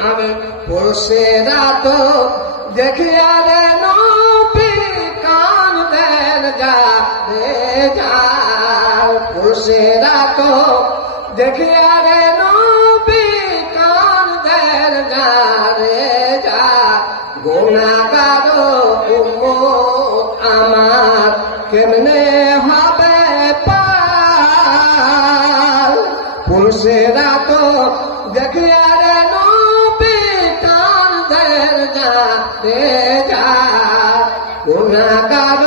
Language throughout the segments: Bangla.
আমি পড়ছে তো দেখে আরে নবী কান দেন যা, রে যা। পুরুষেরা তো দেখে আরে নবী কান দেন যা, রে যা। গুণাগার যা গুণাগার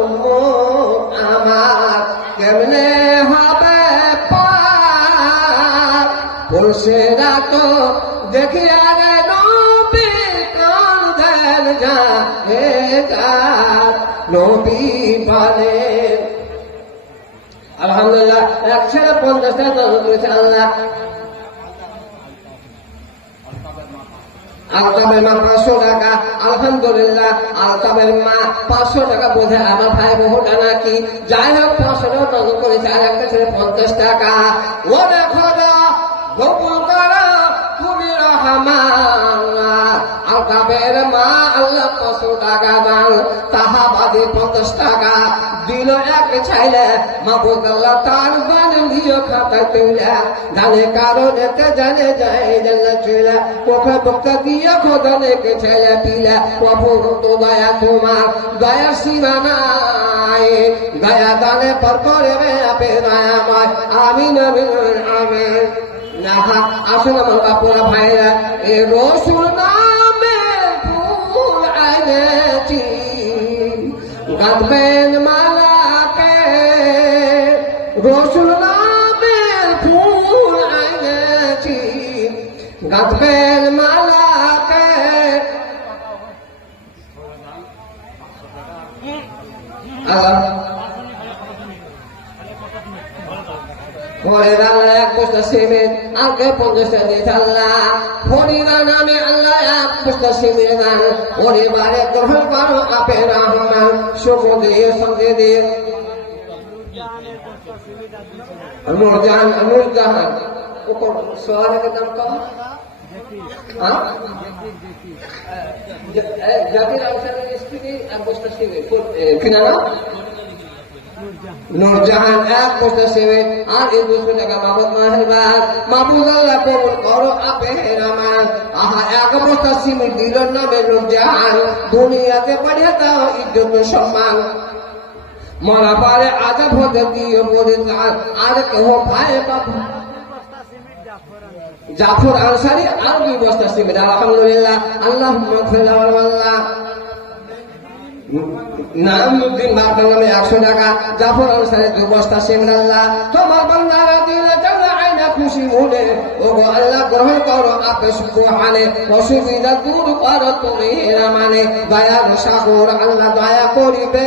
উম্মত আমার। কেমনে হবে পার? পুরুষেরা তো দেখে আরে নবী কান দেন যা যা নবী বলেন আলহামদুলিল্লাহ, একশো করেছে আল্লাহ। আলতাবের মা পাঁচশো টাকা, আলহামদুলিল্লাহ আলতাবের মা পাঁচশো টাকা বোঝে আমার ভাই বহুটা নাকি? যাই হোক, পাঁচশো টাকা নজর করেছে, আর একটা ছেলে পঞ্চাশ টাকা। ও দেখো আলতাবের মা আল্লাহ পাঁচশো টাকা দান তাহা বাদে পঞ্চাশ টাকা। দিল এক ছাইলে মা বদল্লা তার দান দিও খাতা তুলে জানে কারণেতে জানে যায় জানলে চলে কোথায় বক্তা দিয়ে খোদনে কে ছেলে পিলে, প্রভু তো দয়া তোমার, দয়া সীমানায় দয়া দানে পর করে আপে দয়াময় আমি নবীন আমি না আসুন আমার বাপুরা ভাইরা, এ রসুল নামে ফুল আনেছি। গাঁথবেন মালাকে গাঁথবেন মালাকে পরের আল্লাহ এক বস্তা সিমেন্ট, আগে পঞ্চাশটা দিয়েছে আল্লাহ হরিরা নামে আল্লাহ এক বস্তা সিমেন্ট দান পরিবারে গ্রহণ করো আপে রহমান শুভ দিয়ে সঙ্গে দিয়ে। নুরজাহান নুরজাহান ওপর সোহানের নাম কম? জাতির আনসারের স্ত্রী এক বস্তা সিমেন্ট কিনা না নূরজাহান এক বস্তা সিমেন্ট আর এই দুশো টাকা বাবদ মাহেরবান মাহবুব আল্লাহ কবুল করো আপে রামান আহা, এক বস্তা সিমেন্ট দিল নামে নূরজাহান দুনিয়াতে পাঠিয়ে দাও ইজ্জত সম্মান। মরা পারে আজব হতে দিও পরিত্রাণ আর কেহ ভাই বাবু জাফর আনসারি আর দুই বস্তা সিমেন্ট আলহামদুলিল্লাহ আল্লাহ। আল্লাহ বাপের নামে একশো টাকা। জাফর আনসারের দুই বস্তা সিমরাল্লাহ তোমার বান্দারা দিলে আল্লাহ অসুবিধা দূর করো তুমি মানে। আল্লাহ দয়া করিবে।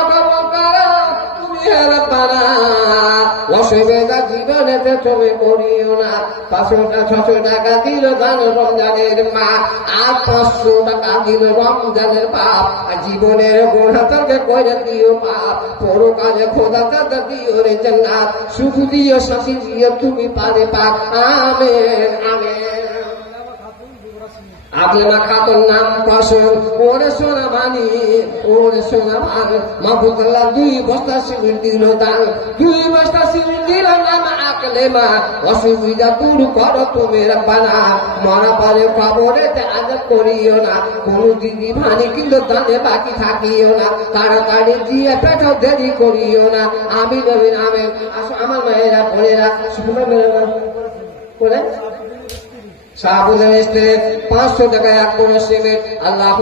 অসুবিধা জীবনেতে তুমি করিও না। পাঁচশোটা ছশো টাকা দিল দান রমজানের মা, আর পাঁচশো টাকা দিল রমজানের বাপ আর জীবনের গোড়া তোকে করে দিও বাপ পরকালে খোদা দাদা দিও রে জান্নাত। সুখ দিও, শান্তি দিও, তুমি পারে পাক। Amen amen. আবলেমা খাতুন নাম পাশন ওরে সোনা বানি ওরে সোনা ভাগ মাহবুবুল্লাহ দুই বস্তা সিমেন্ট দিল দান, দুই বস্তা সিমেন্ট দিল নাম আকলেমা অসুবিধা দূর করো তুমি রব্বানা। মরা পারে কবরে আজাদ করিও না। কোন দিদি ভানি কিন্তু দানে বাকি থাকিও না। তাড়াতাড়ি দিয়ে পেটো দেরি করিও না। আমি নবীন আসো আমার মায়েরা বোনেরা শুনে মেরে করে শাহাবুলের স্ত্রী পাঁচশো টাকা এক করে সিমেন্ট আল্লাহ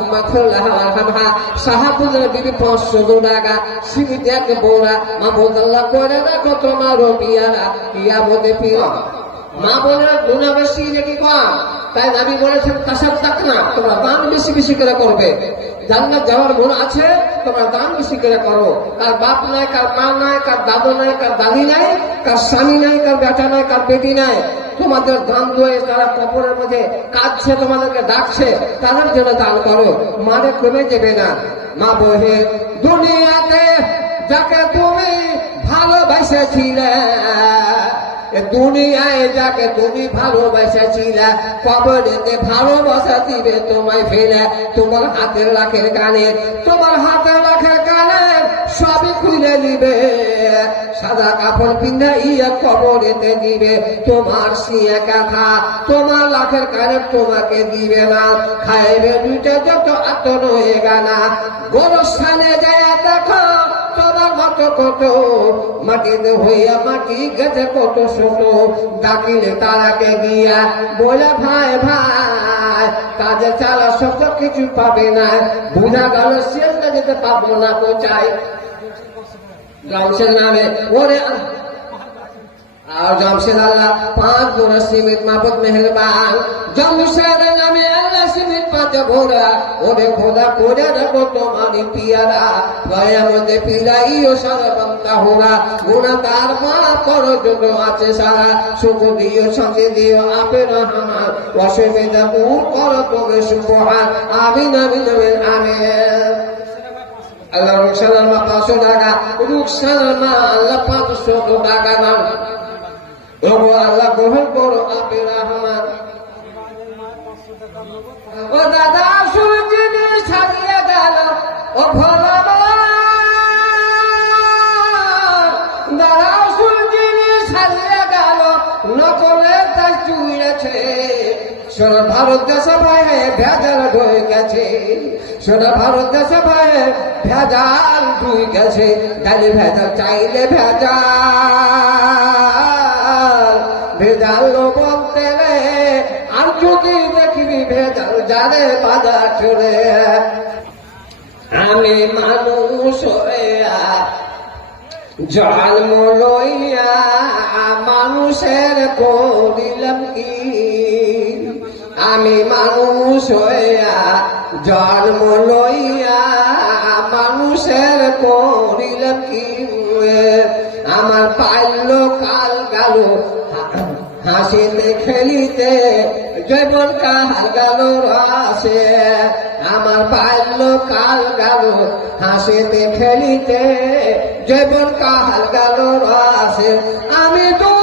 আরহামহা শাহাবুলের বিবি পাঁচশো দু টাকা সিমিট এক বোরা। মাহবুদ আল্লাহ করে রাখো তোমার বিয়ারা কিয়া মধ্যে পিয়া মা বলে গুণা বেশি নাকি কম? তাই আমি বলেছেন তাসাদ তাক না, তোমরা দান বেশি বেশি করে করবে। জান্নাত যাওয়ার মন আছে, তোমার দান বেশি করে করো। কার বাপ নাই, কার মা নাই, কার দাদু নাই, কার দাদি নাই, কার স্বামী নাই, কার বেটা নাই, কার বেটি নাই। তোমাদের দান দুয়ে তারা কবরের মধ্যে কাঁদছে, তোমাদেরকে ডাকছে, তাদের জন্য দান করো। মানে কমে দেবে না। মা বহে দুনিয়াতে যাকে তুমি ভালোবাসেছিলে দুনিয়ায় যাকে তুমি ভালোবাসেছিলে, কবরেতে ভালোবাসা দিবে তোমায় ফেলে। তোমার হাতের লাখের কানে, তোমার হাতের লাখের কানে সবই খুলে দিবে। সাদা কাপড় পিন্ধে ইয়ে কবরেতে দিবে। তোমার সিয়ে কাঁথা, তোমার লাখের কানে তোমাকে দিবে না। খাইবে দুইটা যত আতর হয়ে গানা। গোরস্থানে যায় দেখো কত। মাটিতে হইয়া মাটি গেছে কত ছোট। ডাকিলে তারাকে গিয়া বলে, ভাই ভাই, কাজে চালা শব্দ কিছু পাবে না। বুঝা গেল, সেলটা যেতে পারব না তো চাই গামছের নামে ওরে আর জমশেদ আল্লাহ পাঁচ বোরা সিমিত মাপত মেহরবান। জমশেদ নামে আল্লাহ সিমিত পাঁচ ভোরা। ওরে খোদা করে রাখো তোমারি পিয়ারা। ভয়া মধ্যে পিলাই ও সারা বান্তা হোরা। গুণা তার মা করো জন্য আছে সারা। সুখ দিও, শান্তি দিও আপে রহমান। অসুবিধা দূর সুপহার। আমিন আমিন আমিন আমিন। আল্লাহ রুকসানার মা পাঁচশো টাকা রুকসানার মা আল্লাহ পাঁচশো টাকা দান আল্লাহ গ্রহণ করো আপে রহমান। ও দাদা সূর্যিনী ছাড়িয়ে গেল, ও দাদা সূর্যিনী ছাড়িয়ে গেল, নকলে ভারত দেশে ভাইয়ে ভেজাল ঢুই গেছে। সোনা ভারত দেশে ভাইয়ে ভেজাল ঢুই গেছে। ডালি ভেজাল, চাইলে ভেজাল। ভেজাল বলতে রে, আর যদি দেখবি ভেজাল, যারে বাজার চলে আমি মানুষ হইয়া, জন্ম লইয়া, মানুষের করিলাম কি? আমি মানুষ হইয়া, জন্ম লইয়া, মানুষের করিলাম কি আমার পাইল কাল গেল হাসিতে খেলিতে জীবন কাল গেল রাসে আমার বাল্য কাল গেল হাসিতে খেলিতে জীবন কাল গেল রাসে আমি দুধ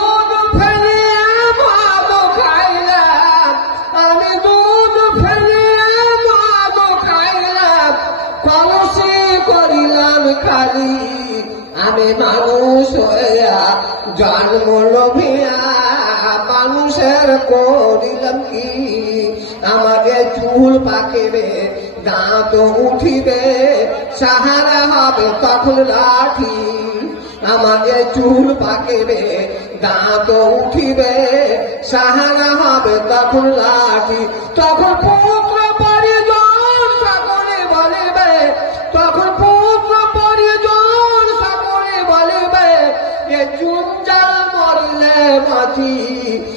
আমি মানুষ হইয়া জন্ম লোভিয়া, মানুষের করিলাম কি? আমাকে চুল পাকিবে, দাঁত উঠিবে, সাহারা হবে তখন লাঠি। আমাকে চুল পাকিবে, দাঁত উঠিবে, সাহারা হবে তখন লাঠি। তখন